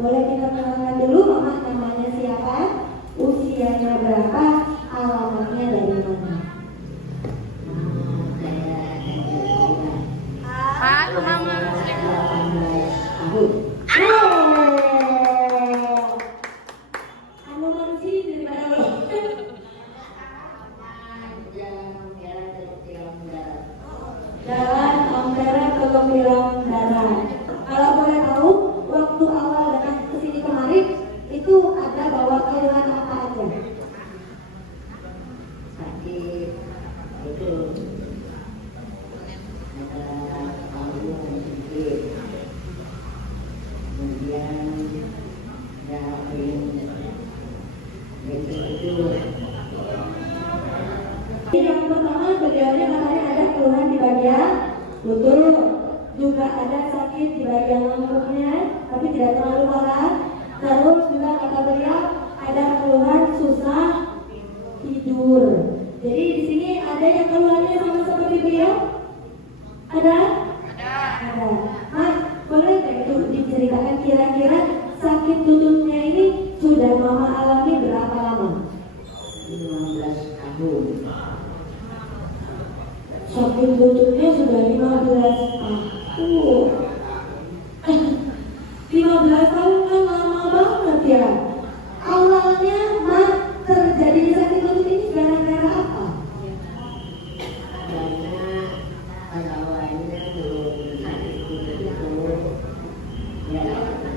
Boleh kita kenalkan dulu mama namanya siapa, usianya berapa, alamatnya dari mana? Halo mama. 18 tahun. Anu manusia daripada lo. Jalan Ampera ke Gemilang Darat. Kalau boleh tahu, waktu awal datang ke sini kemarin itu ada bawa keluhan apa aja? Sakit itu ada panggung sedikit, kemudian ada itu. Yang pertama beliaunya katanya ada keluhan di bagian lutut, juga ada sakit di bagian lambungnya, tapi tidak terlalu parah. Terus juga kata beliau ada keluhan susah tidur. Jadi di sini ada yang keluhannya sama seperti beliau? Ada? Ada. Mas, boleh nggak itu diceritakan kira-kira sakit lututnya ini sudah mama alami berapa lama? 15 tahun. Sakit lututnya sudah 15 tahun. 15 tahun kan lama banget ya. Awalnya terjadi sakit lutut ini gara-gara apa? Karena pada awalnya belum sakit itu ya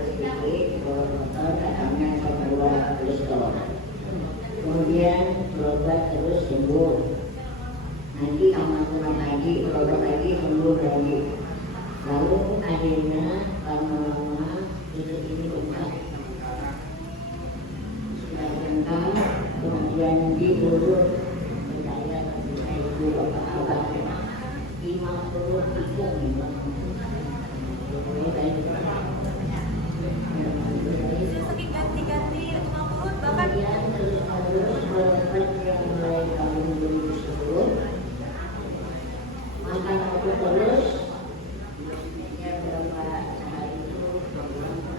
sedikit dokter katanya keluar kolesterol. Kemudian berobat terus sembuh. Nanti kurang lagi berobat lagi sembuh lagi. Lalu akhirnya lama-lama lutut ini bengkak. Sudah bengkak, kemudian diurut. Saya itu apa-apa 53 minggu. Sakit ganti-ganti rumah perut bahkan Kemudian terus berobat yang mulai tahun 2010. Makan aku terus. Ya berapa hari itu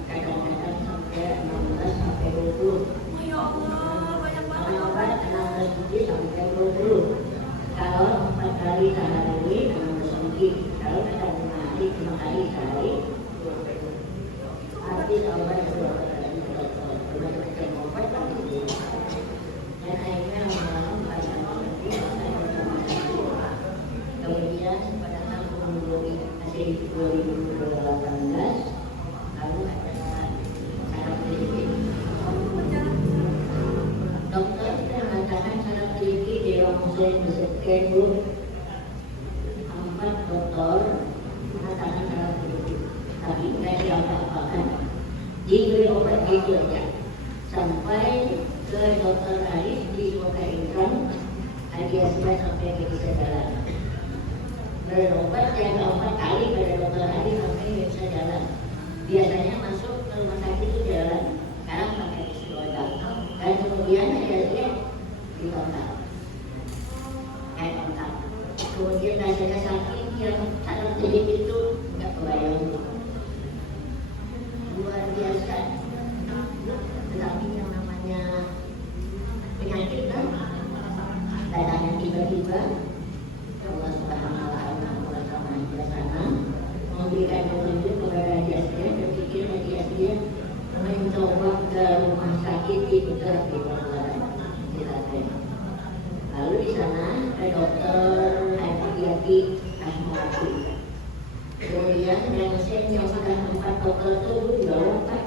kadang-kadang sampai 16 sampai 20. oh ya Allah banyak banget Kalau obat. 16 biji sampai 20. Kalau 4 kali sehari 16 biji. Kalau kita 5 hari 5 kali sehari. Habis obat berapa kali cek obat lagi. Dan akhirnya lama-lama kemudian pada tahun 2018 lalu ada saraf sedikit. Dokter mengatakan saraf sedikit di rongseng disekian bu 4 dokter mengatakan saraf sedikit, tapi nggak diapa-apakan, diberi obat gitu aja sampai ke dokter Arif di Sokainkan alias sampai ke bisa jalan. Berobat yang 4 kali pada dokter Arif sampai nggak bisa jalan. Biasanya masuk ke rumah sakit itu jalan, sekarang pakai kursi roda. Dan kemudian akhirnya dikontak, kontak. Kemudian rasanya sakit yang saraf sedikit itu nggak kebayang. Luar biasa. Tetapi yang namanya penyakit kan datangnya tiba-tiba. Allah Subhanahu wa Ta'ala memberikan petunjuk kepada Yasir dan pikir Yasir mencoba ke rumah sakit di Putra Silakan. Lalu di sana ada dokter Hadi Ahmadi. Kemudian rangsen yang sudah 4 dokter itu dibawa Pak.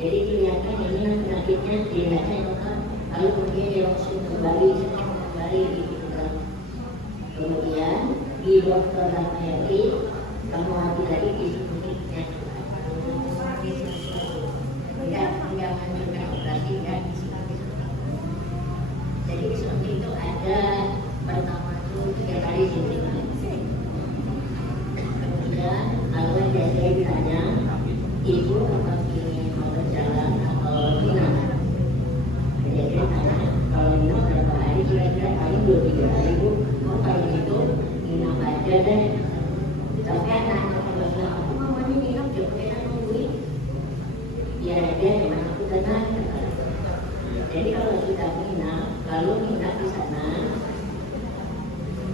Jadi kelihatan ini penyakitnya dilihatnya dokter. Lalu kemudian dia langsung kembali di Putra. Kemudian di dokter Rahmayati kamu hati lagi di suntiknya. Tidak menunjukkan operasi kan. Jadi suntik itu ada pertama itu 3 kali suntikan. Kemudian kalau saya ditanya, ibu apa ingin mau berjalan atau tidak? Jadi dia tanya kalau ini berapa hari, kira-kira paling 2-3 hari bu. Oh kalau gitu minum aja deh. Tapi anak-anak dia cuma aku tenang. Jadi kalau sudah minat, lalu minat di sana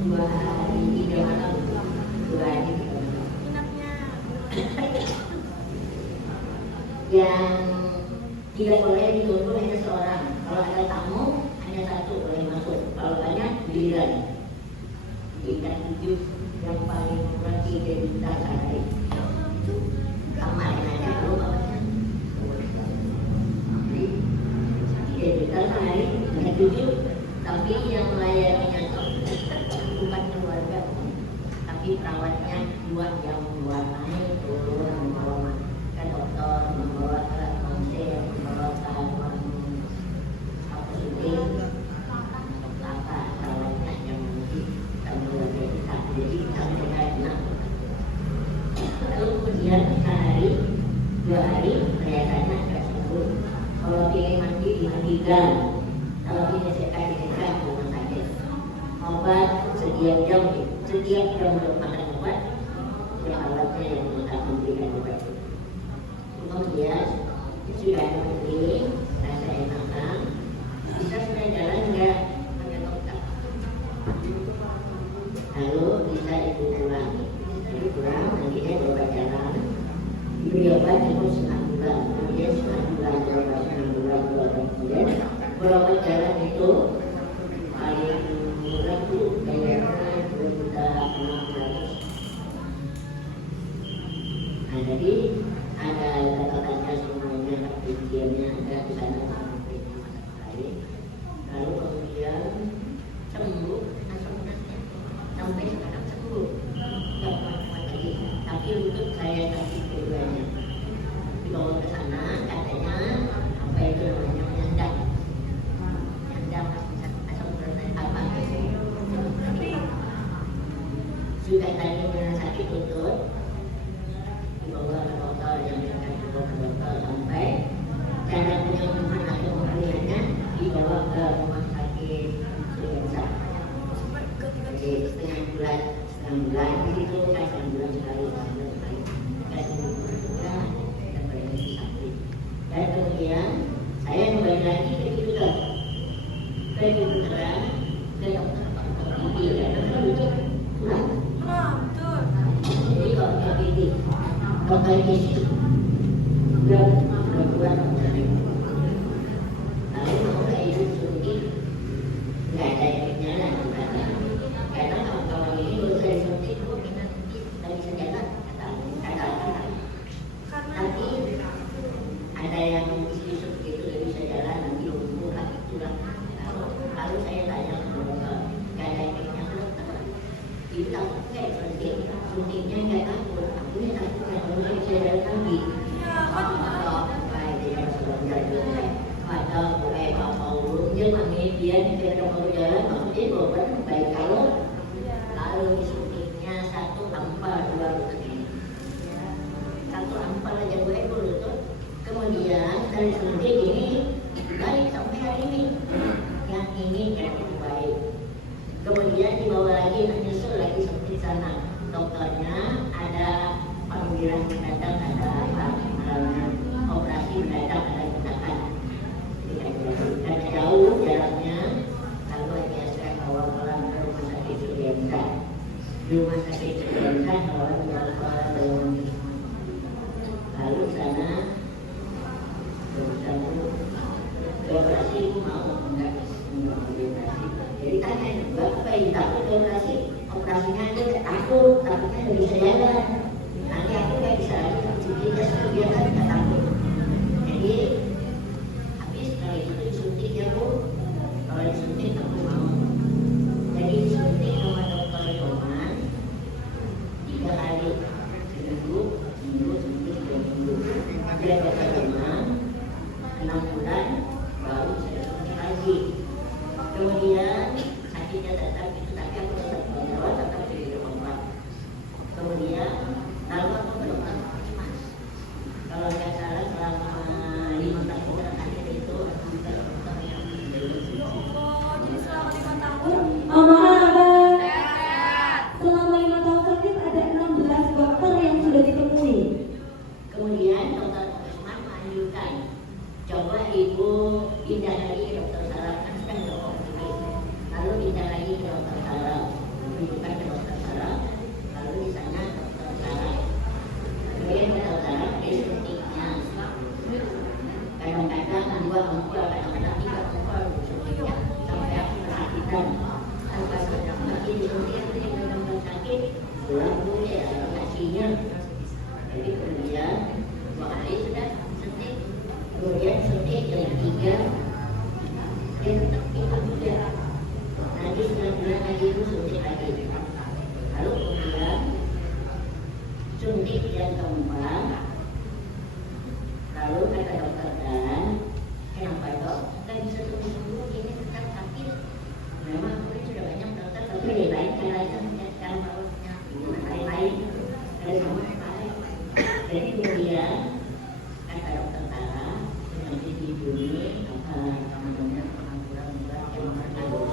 2 hari 3 malam, 2 hari 3 malam. Minatnya. Yang tidak boleh ditunggu hanya seorang. Kalau ada tamu hanya 1 boleh masuk. Kalau banyak giliran. Tingkat 7 yang paling murah 3 juta sehari. Kamar aja belum apa-apa. 3 juta sehari, tingkat 7. Tapi yang melayaninya bukan keluarga, tapi perawatnya 2 jam naik turun membawa ke dokter, membawa ke konser, membawa ke apa syuting, apa perawatnya yang mungkin sambil kita jadi sampai enak. Lalu kemudian sehari 2 hari kelihatannya agak sembuh. Kalau ingin mandi dimandikan, kalau ingin sekat rumah sakit. Obat setiap jam makan obat, alatnya yang kita memberikan obat. Kemudian sudah mandi, rasa enakan, bisa sudah jalan enggak pakai tongkat. Lalu bisa ibu pulang, nanti dia coba jalan, diberi obat itu setengah bulan, kemudian setengah bulan, kemudian berobat jalan itu paling murah itu bayarnya 2.600.000. Nah jadi ada catatannya semuanya, rinciannya ada di sana sampai sekali. Lalu kemudian sembuh asam uratnya sampai sekarang sembuh, nggak kuat lagi. Tapi untuk saya kasih keduanya dibawa ke sana, katanya apa itu namanya nyandang asam uratnya apa? Sudah tadinya sakit lutut, dibawa ke dokter yang dekat, dibawa ke dokter sampai cara penyembuhan atau pemulihannya dibawa ke rumah sakit Sriwensa. Jadi setengah bulan di situ kan setengah bulan sekali, kan juga dan berhenti sakit. Dan kemudian saya kembali lagi ke dokter, ke dokter gigi, ya dokter lucu pulang. Betul. Jadi kalau dia gigi, dokter gigi udah buat dokter. Lalu mau ke ibu suntik, nggak ada efeknya lah, karena kawan-kawan ini baru saya suntik, nggak bisa jalan, kata. Nanti ada yang disuk gitu, nggak bisa jalan, nanti lumpuh kaki tulang. Lalu saya tanya ke dokter, nggak ada efeknya dokter. Ibu takut kayak suntiknya nggak takut, akunya takut nggak kalau saya bisa jalan lagi. Maka boleh mau urungnya dia tidak mau jalan, maksudnya beban baik kalau lalu disuntiknya 1 ampal 2 butir, 1 ampal aja gue lutut. Kemudian dari suntik ini baik sampai hari ini, yang ini kan baik. Kemudian dibawa lagi, nyusul lagi suntik sana. Dokternya ada panggilan mendadak, ada apa namanya operasi mendadak, ada tindakan. Karena jauh jaraknya, lalu aja saya bawa pulang ke rumah sakit Sriwensa. Di rumah sakit Sriwensa bawa pulang. Lalu sana operasi, ibu mau enggak operasi. Jadi tanya, bapak yang takut operasi, operasinya aja takut, takutnya nggak bisa jalan. Nanti aku nggak bisa lagi, jadi dia kan nggak takut. Jadi habis dari itu disuntik ya bu, kalau disuntik aku mau. Jadi disuntik sama dokter Yoman 3 hari, seminggu suntik 2 minggu. Dia dokter Yoman 6 bulan baru saya suntik lagi. Kemudian sakitnya tetap itu, tapi aku tetap menjawab, tetap di obat. Kemudian lalu aku berdoa, mas, kalau nggak salah selama 5 tahun terakhir itu aku juga dokter yang menjadi Oh, jadi selama 5 tahun. Oh maaf, Sehat. selama 5 tahun sakit ada 16 dokter yang sudah ditemui. Kemudian dokter Usman menganjurkan pindah lagi ke dokter saraf, kan sedang dokter lalu pindah lagi ke dokter saraf, rujukan ke dokter saraf, lalu di sana dokter saraf, kemudian ke dokter saraf ada suntiknya, kadang-kadang 2 ampul, kadang-kadang 3 ampul suntiknya sampai aku kesakitan, sampai makin disuntik itu yang benar-benar sakit, pulang dulu ya kasihnya, jadi kemudian 2 hari sudah suntik, kemudian suntik yang 3 dia tetap ikut juga. Nanti 9 bulan lagi itu suntik lagi. Lalu kemudian suntik yang keempat. Lalu kata dokter Dan, kenapa dok? Gak bisa sembuh-sembuh, ini tetap sakit. Memang mungkin sudah banyak dokter, tapi lain cara itu sekarang barunya lain-lain. Ada sama lain. Jadi kemudian kata dokter Tara, nanti di dunia apa namanya pengaturan berat yang mengandung mau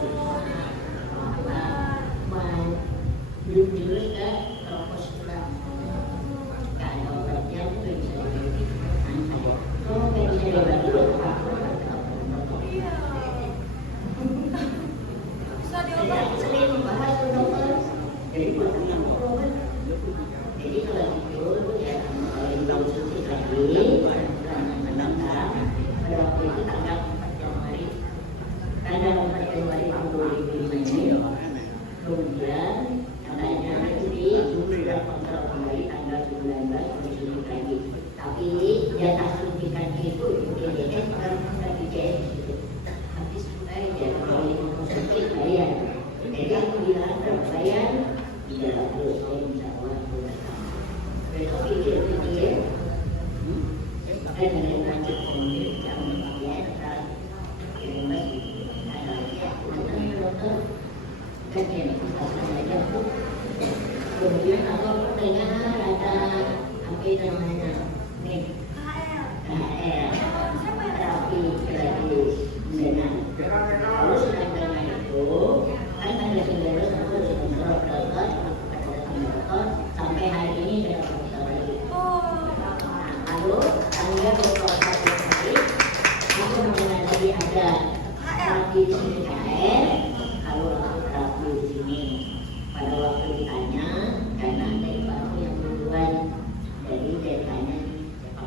dulu ke propos pulang, nggak ada obatnya itu nggak bisa diobati, kalau nggak bisa diobati apa? Iya. Bisa diobati. Saya sering membahas ke dokter, jadi bukan obat. Jadi kalau gitu ya kalau suntik lagi, menetap pada waktu itu tanggal 4 Januari, tanggal 4 Januari 2005 kemudian katanya nanti sudah kontrol kembali tanggal 19 disuntik lagi, tapi jatah suntikan itu IDS bukan IDS itu habis aja kalau mau suntik bayar, jadi aku bilang bayar 300 insya Allah besok pikir-pikir dan dengan lanjut kemudian ya kemudian kalau pertanyaan ada apa itu namanya nih KL terapi gratis dengan lalu sudah dengan itu kan ada 9 sampai dokter sampai hari ini sudah dokter lagi. Lalu tanggal 21 Januari aku mengenal lagi ada terapi di sini KL. Kalau aku terapi di sini pada waktu ditanya karena ada baru yang duluan, jadi dia tanya siapa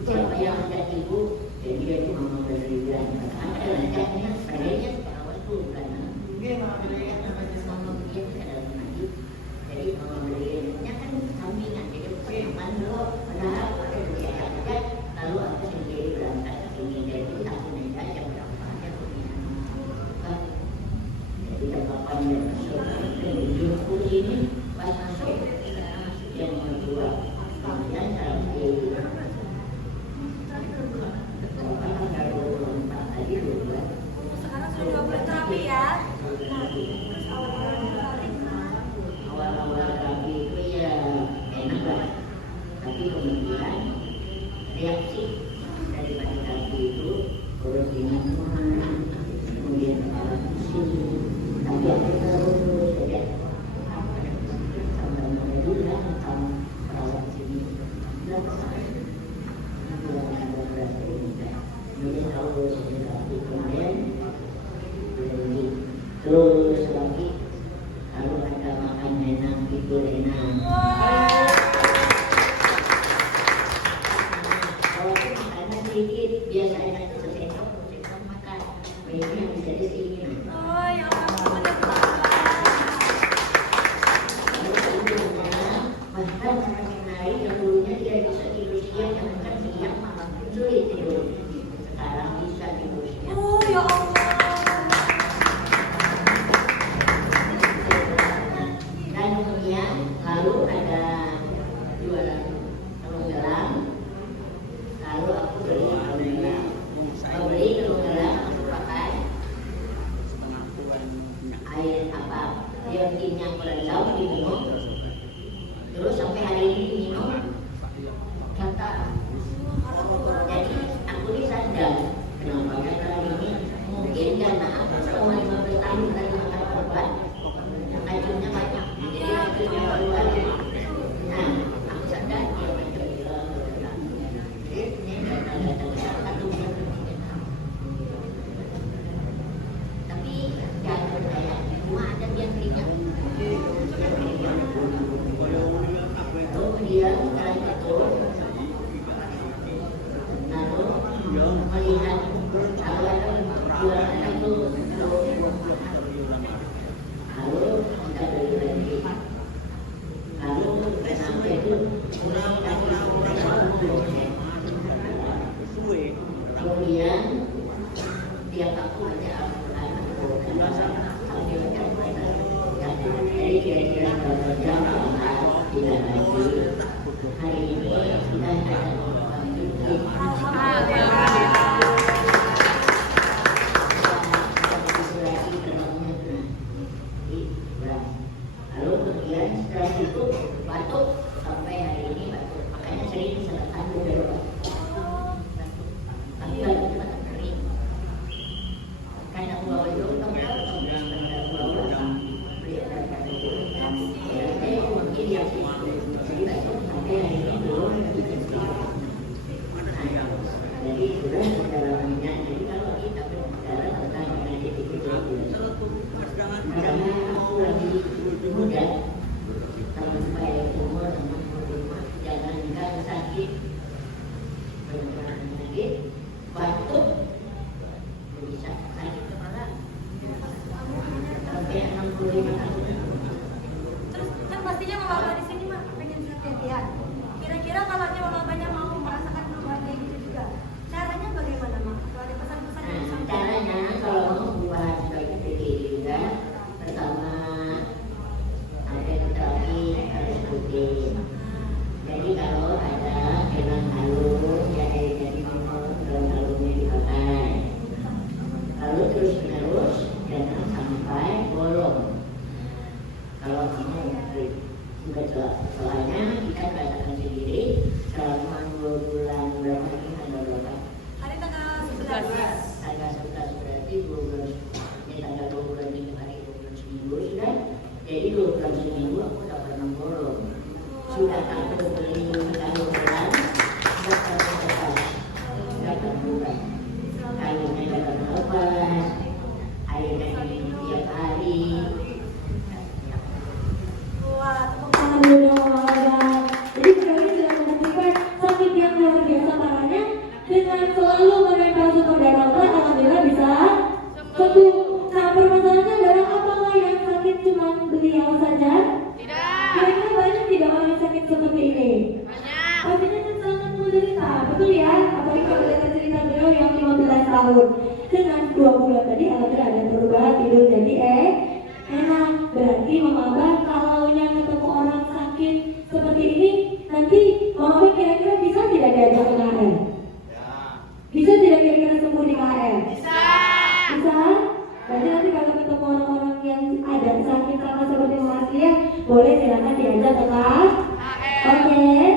siapa yang ada ibu, jadi dia itu mama berdirian. Ada lancarnya, padanya awal tuh karena dia mama berdirian mama berdirian adalah mengaji. Jadi mama berdiriannya kan sampingan, jadi teman dulu padahal ada kegiatan aja. Lalu aku sendiri berangkat ke sini, jadi aku nanya jam berapa aja punya. Jadi jam 8 jam masuk, jumpu ini pas masuk jam 2. Kemudian sampai Sekarang sudah 2 bulan terapi ya. Terus awal-awal terapi itu ya enak lah, tapi kemudian reaksi daripada terapi itu terus minuman, kemudian pusing, tapi aku terus saja sampai bulan sama perawat sini kemudian tahu terapi kemudian terus lagi kalau ada makan enak tidur enak. Kalau makannya sedikit biasanya itu sesendok makan banyak bisa di sini. oh ya ampun, ada bahkan semakin hari yang dulunya dia bisa tidur siang, jangankan siang malam sulit tidur. Sekarang bisa tidur siang. oh ya Allah. Dan kemudian lalu ada jualan telur gelang. Lalu aku beli telur gelang. Kalau beli telur gelang aku pakai air apa? Biotinnya kurang diminum. Terus sampai hari ini diminum. Kata jadi aku ini sadar kenapa kata ini mungkin karena aku selama 15 tahun tadi makan obat racunnya banyak, jadi racunnya keluar. Nah aku sadar dia racun hari ini sudah ada perubahan iklim. Lalu kemudian setelah itu batuk sampai hari ini batuk, makanya sering sedangkan beberapa batuk, tapi batuk itu batuk kering. Karena aku bawa itu tahu mungkin yang jadi batuk sampai hari ini belum jadi sudah pendalamannya. Jadi kalau kita berbicara tentang penyakit itu karena aku lagi muda, sampai umur 65, jangankan sakit penyakit batuk bisa sakit kepala sampai 65 tahun. Terus kan pastinya mama di sini mah pengen sehat ya. Kira-kira kalau mamanya mau merasakan perubahan kayak gitu juga, caranya bagaimana mak? Kalau ada pesan-pesan yang Nah, caranya kalau mau buat sebagai PDI juga, pertama ada terapi harus rutin. Jadi kalau ada gelang halus, jadi ngomong gelang halusnya dipakai. Lalu terus menerus jangan sampai bolong. Kalau kamu juga soalnya kita rasakan sendiri selama 2 bulan berapa ini ada berapa? hari tanggal 11. Tanggal 11 berarti 12, ini tanggal 2 bulan ini hari 2 bulan seminggu sudah. Jadi 2 bulan seminggu aku udah pernah bolong. Sudah aku beli kayu bulan, sudah aku lepas, sudah terbuka. Kayunya sudah lepas, airnya ini tiap hari. Wah, Alhamdulillah. Jadi kami sudah membuktikan sakit yang luar biasa parahnya dengan selalu menempel sumber darah obat, alhamdulillah bisa sembuh. Nah, permasalahannya adalah apakah yang sakit cuma beliau saja? Kira-kira banyak tidak orang yang sakit seperti ini? Pastinya sangat menderita, betul ya? Apalagi kalau lihat cerita beliau yang 15 tahun dengan 2 bulan tadi alhamdulillah ada perubahan, tidur jadi enak. Berarti Mama Abah kalau yang ketemu orang sakit seperti ini, nanti Mama Abah kira-kira bisa tidak diajak ke KRL? Bisa tidak kira-kira sembuh di KRL? Bisa. Berarti nanti kalau ketemu orang-orang yang ada sakit sama seperti Mama Aslia, boleh silakan diajak ke KRL. Oke.